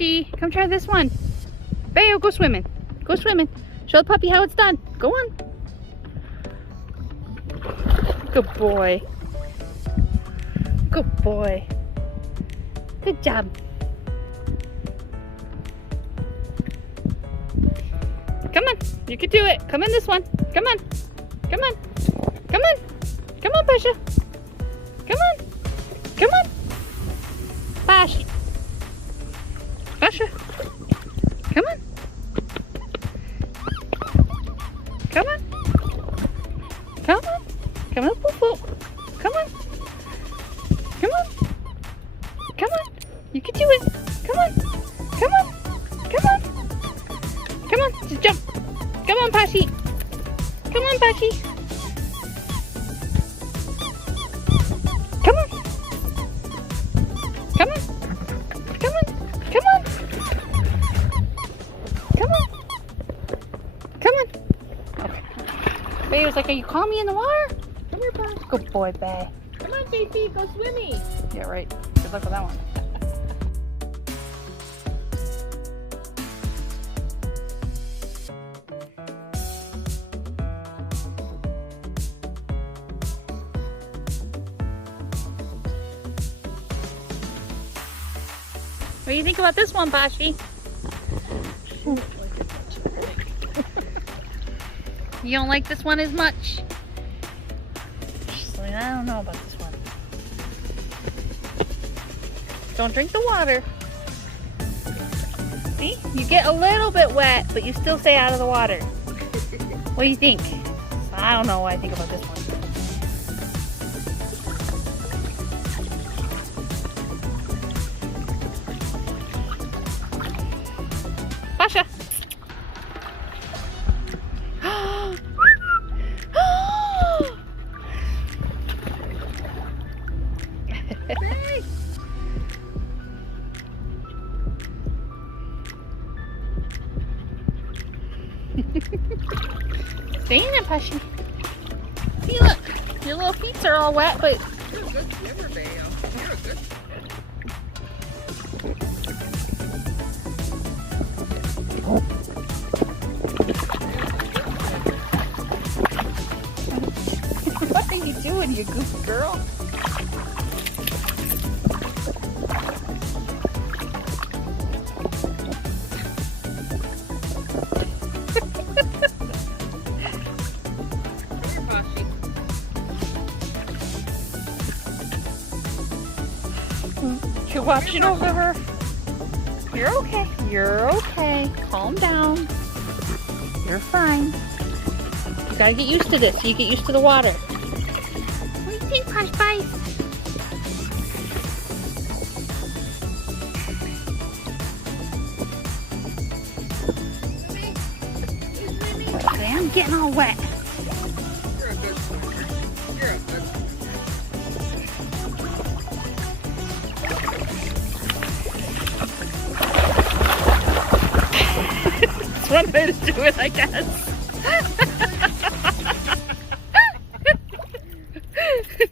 Pachi, come try this one. Bayo, go swimming. Go swimming. Show the puppy how it's done. Go on. Good boy. Good boy. Good job. Come on, you can do it. Come in this one. Come on. Come on. Come on. Come on, Pasha. Come on. Come on. Pasha. Pasha. Come on. Come on. Come on. Come on, poo poo. Come on. Come on. Come on. You can do it. Come on. Come on. Come on. Come on. Just jump. Come on, Pashi. Come on, Pashi. Come on. Come on. Come on. Come on. Come on. Come on. Okay. Bae was like, are you calling me in the water? Come here, Pash. Good boy, Bae. Come on, baby, go swimming. Yeah, right. Good luck with that one. What do you think about this one, Pashi? You don't like this one as much? She's like, I don't know about this one. Don't drink the water. See? You get a little bit wet, but you still stay out of the water. What do you think? I don't know what I think about this one. Pasha. Stay in it, Pasha. See, look. Your little feet are all wet, but... You're a good swimmer, Bayo. You're a good What are you doing, you goofy girl? You're watching over her. You're okay. You're okay. Calm down. You're fine. You gotta get used to this. You get used to the water. What do you think, Posh Spice? Okay, I'm getting all wet. You're a good swimmer. You're a good swimmer. That's one way to do it, I guess.